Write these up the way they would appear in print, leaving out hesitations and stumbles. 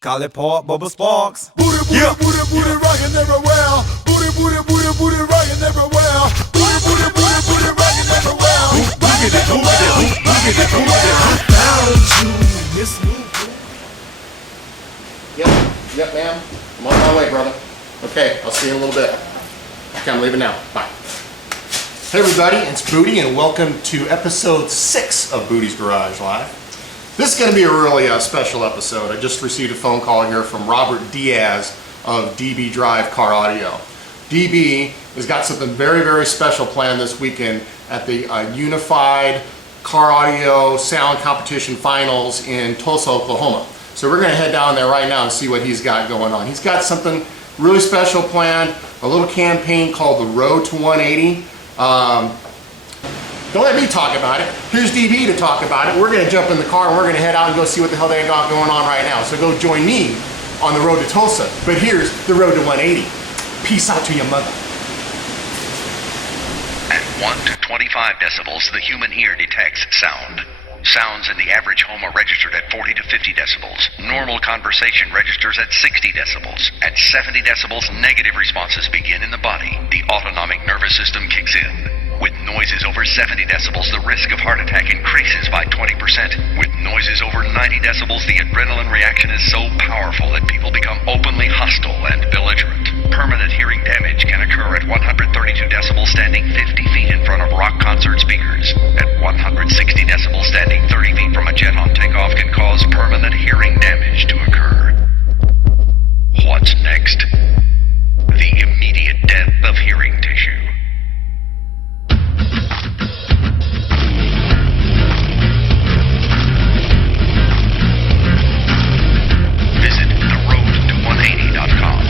Call it pork, bubble sparks. Booty, booty, booty, booty, rockin' everywhere. Booty, booty, booty, booty, rockin' everywhere. Booty, booty, booty, booty, rockin' everywhere. Rockin' everywhere. Rockin' everywhere. I found you, Miss New. Yep, ma'am. I'm on my way, brother. Okay, I'll see you in a little bit. Okay, I'm leaving now. Bye. Hey everybody, it's Booty and welcome to episode 6 of Boody's Garage Live. This is going to be a really special episode. I just received a phone call here from Robert Diaz of DB Drive Car Audio. DB has got something very, very special planned this weekend at the Unified Car Audio Sound Competition Finals in Tulsa, Oklahoma. So we're going to head down there right now and see what he's got going on. He's got something really special planned, a little campaign called the Road to 180. Don't let me talk about it. Here's DB to talk about it. We're going to jump in the car and we're going to head out and go see what the hell they got going on right now. So go join me on the road to Tulsa. But here's the Road to 180. Peace out to your mother. At 1 to 25 decibels, the human ear detects sound. Sounds in the average home are registered at 40 to 50 decibels. Normal conversation registers at 60 decibels. At 70 decibels, negative responses begin in the body. The autonomic nervous system kicks in. With noises over 70 decibels, the risk of heart attack increases by 20%. With noises over 90 decibels, the adrenaline reaction is so powerful that people become openly hostile and belligerent. Permanent hearing damage can occur at 132 decibels, standing 50 feet in front of rock concert speakers. At 160 decibels, standing 30 feet from a jet on takeoff can cause permanent hearing damage to occur. What's next? The immediate death of hearing tissue. Visit theroadto180.com.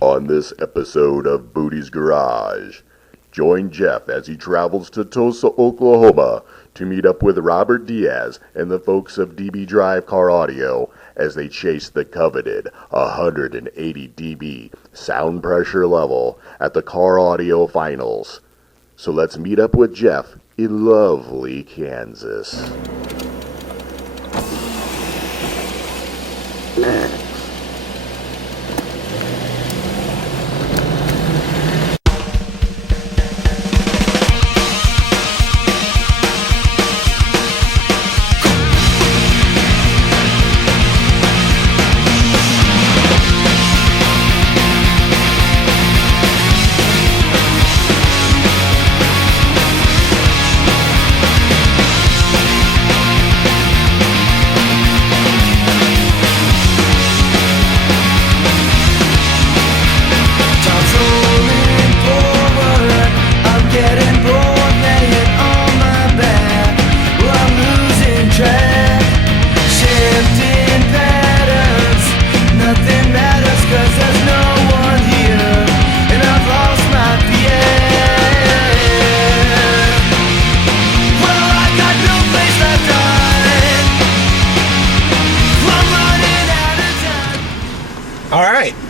On this episode of Boody's Garage, join Jeff as he travels to Tulsa, Oklahoma to meet up with Robert Diaz and the folks of DB Drive Car Audio as they chase the coveted 180 dB sound pressure level at the Car Audio Finals. So let's meet up with Jeff in lovely Kansas.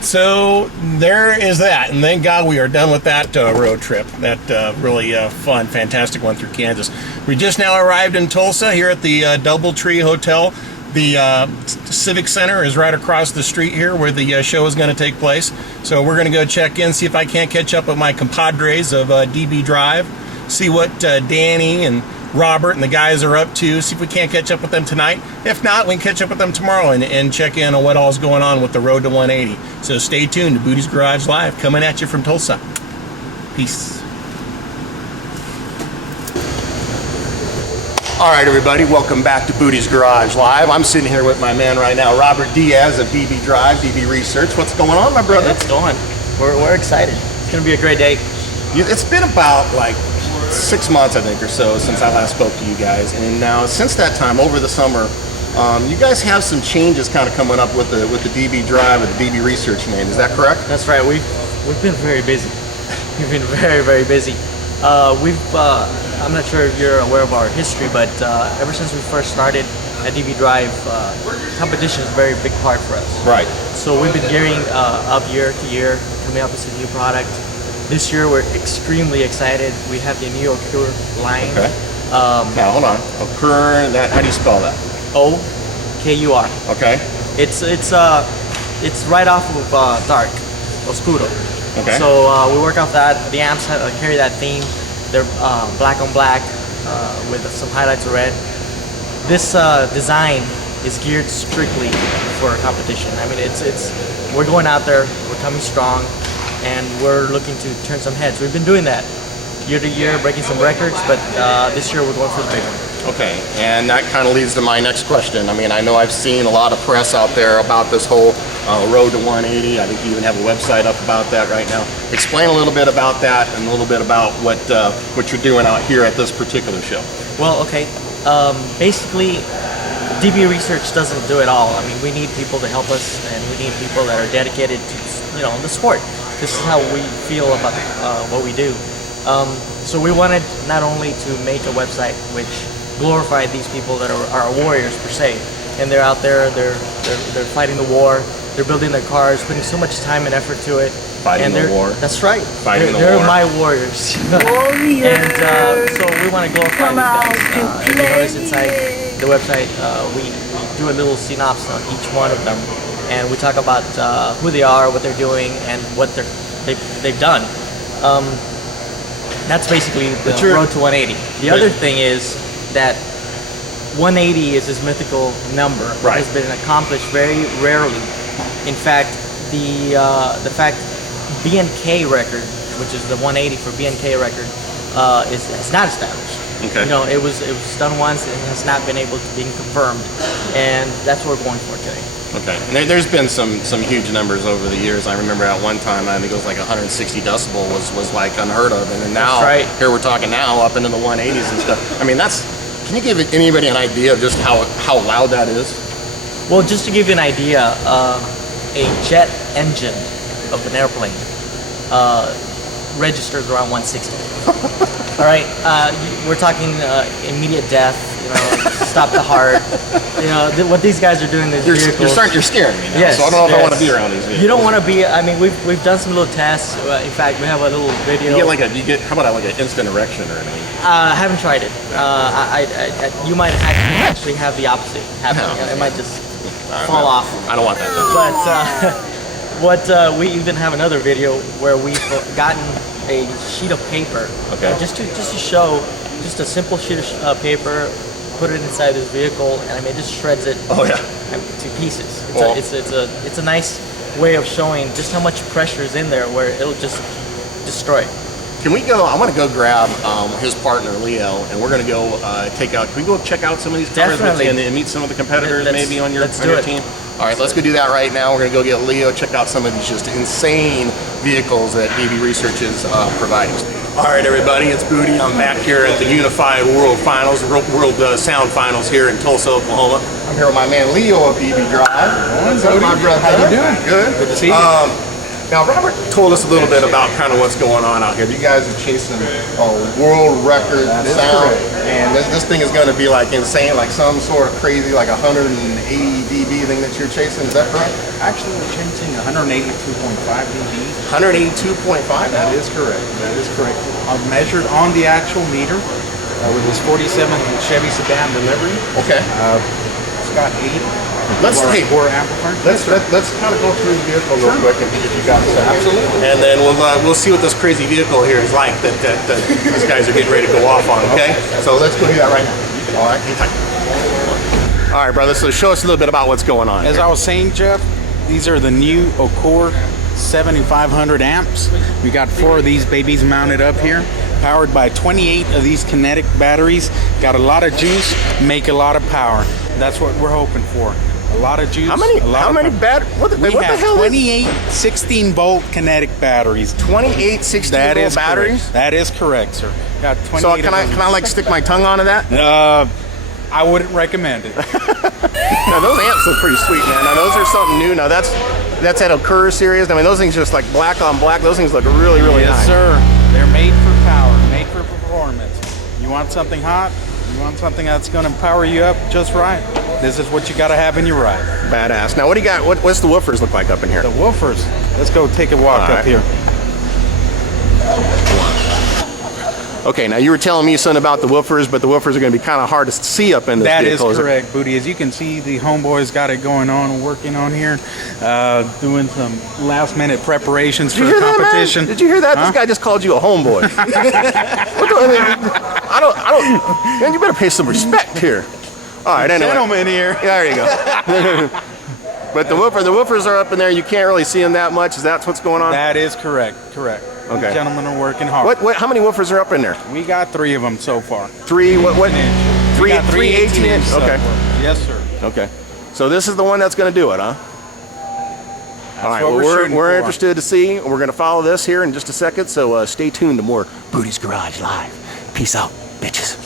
So there is that, and thank God we are done with that road trip. That really fun, fantastic one through Kansas. We just now arrived in Tulsa here at the Doubletree Hotel. The Civic Center is right across the street here where the show is going to take place. So we're going to go check in, see if I can't catch up with my compadres of DB Drive, see what Danny and Robert and the guys are up to, see if we can't catch up with them tonight. If not, we can catch up with them tomorrow and check in on what all's going on with the Road to 180. So stay tuned to Boody's Garage Live, coming at you from Tulsa. Peace. All right, everybody, welcome back to Boody's Garage Live. I'm sitting here with my man right now, Robert Diaz of DB Drive, DB Research. What's going on, my brother? It's going. We're excited. It's going to be a great day. It's been about like 6 months, I think, or so since I last spoke to you guys, and now since that time, over the summer, you guys have some changes kind of coming up with the DB Drive or the DB Research name. Is that correct? That's right. We've been very busy. We've been very, very busy. I'm not sure if you're aware of our history, but ever since we first started at DB Drive, competition is a very big part for us. Right. So we've been gearing up year to year, coming up with a new product, This year we're extremely excited. We have the new Occur line. Okay. Now hold on. Occur. That. How do you spell that? OKUR. Okay. It's right off of Dark, Oscuro. Okay. So we work off that. The amps carry that theme. They're black on black with some highlights of red. This design is geared strictly for competition. I mean, we're going out there, we're coming strong, and we're looking to turn some heads. We've been doing that year to year, breaking some records, but this year we're going for the big one. Okay, and that kind of leads to my next question. I mean, I know I've seen a lot of press out there about this whole road to 180. I think you even have a website up about that right now. Explain a little bit about that and a little bit about what you're doing out here at this particular show. Well, okay, basically, DB Research doesn't do it all. I mean, we need people to help us, and we need people that are dedicated to, the sport. This is how we feel about what we do. So we wanted not only to make a website which glorified these people that are warriors per se, and they're out there, they're fighting the war, they're building their cars, putting so much time and effort to it. Fighting the war. That's right. Fighting the war. They're my warriors. And so we want to glorify these guys. If you notice inside the website, we do a little synopsis on each one of them, and we talk about who they are, what they're doing, and what they've done. That's basically the road to 180. The other thing is that 180 is this mythical number that has been accomplished very rarely. In fact, the fact BNK record, which is the 180 for BNK record, is not established. Okay. It was done once and has not been able to be confirmed, and that's what we're going for today. Okay. And there's been some huge numbers over the years. I remember at one time, I think it was like 160 decibel was like unheard of, and then now here we're talking now up into the 180s and stuff. I mean, can you give anybody an idea of just how loud that is? Well, just to give you an idea, a jet engine of an airplane registers around 160. All right, we're talking immediate death. Stop the heart. What these guys are doing. These vehicles. You're scaring me now. Yes, so I don't know if I want to be around these vehicles. You don't want to be. I mean, we've done some little tests. In fact, we have a little video. How about like an instant erection or anything? I haven't tried it. You might actually have the opposite happen. It might just fall off. I don't want that. But we even have another video where we've gotten a sheet of paper, just to show, just a simple sheet of paper, put it inside this vehicle, and I mean, it just shreds it to pieces. It's a nice way of showing just how much pressure is in there, where it'll just destroy. Can we go? I want to go grab his partner Leo, and we're going to go can we go check out some of these cars and meet some of the competitors maybe on your team? All right, let's go do that right now. We're going to go get Leo, check out some of these just insane vehicles that DB Research is providing. All right, everybody, it's Boody. I'm back here at the Unified World Finals, World Sound Finals here in Tulsa, Oklahoma. I'm here with my man Leo of DB Drive. What's up, my brother? How you doing? Good. Good to see you. Now, Robert told us a little bit about kind of what's going on out here. You guys are chasing a world record sound, and this thing is going to be like insane, like some sort of crazy, like 180 dB thing that you're chasing. Is that correct? Actually, we're chasing 182.5 dB. 182.5? That is correct. That is correct. Measured on the actual meter with this 47 Chevy sedan delivery. Okay. It's got 8. Let's kind of go through the vehicle real quick, and if you got a second. Absolutely. And then we'll see what this crazy vehicle here is like that these guys are getting ready to go off on. Okay. So let's go do that right now. All right. Hang tight. All right, brother. So show us a little bit about what's going on. As I was saying, Jeff, these are the new Occur 7500 amps. We got 4 of these babies mounted up here, powered by 28 of these kinetic batteries. Got a lot of juice, make a lot of power. That's what we're hoping for. A lot of juice. How many batteries? What the hell? 28 16-volt kinetic batteries. 28 16-volt batteries? Correct. That is correct, sir. Got 28. So can I like stick my tongue onto that? I wouldn't recommend it. Now those amps look pretty sweet, man. Now those are something new. Now that's that Occur series. I mean, those things just like black on black. Those things look really, really nice. Yes, sir. They're made for power, made for performance. You want something hot? You want something that's going to power you up just right? This is what you got to have in your ride. Badass. Now, what do you got? What's the woofers look like up in here? The woofers. Let's go take a walk up here. Okay, now you were telling me something about the woofers, but the woofers are going to be kind of hard to see up in this That is vehicle. correct, Booty. As you can see, the homeboys got it going on, working on here, doing some last-minute preparations for the competition. Did you hear that? Huh? This guy just called you a homeboy. I don't. Man, you better pay some respect here. All right, anyway. Gentleman here. Yeah, there you go. But the woofers are up in there. You can't really see them that much. Is that what's going on? That is correct. Correct. Okay. The gentlemen are working hard. How many woofers are up in there? We got 3 of them so far. 3. What? We got 3 18 inch. Okay. Yes, sir. Okay. So this is the one that's going to do it, huh? All right. what Well, we're shooting we're for. interested to see. We're going to follow this here in just a second. So stay tuned to more Boody's Garage Live. Peace out, bitches.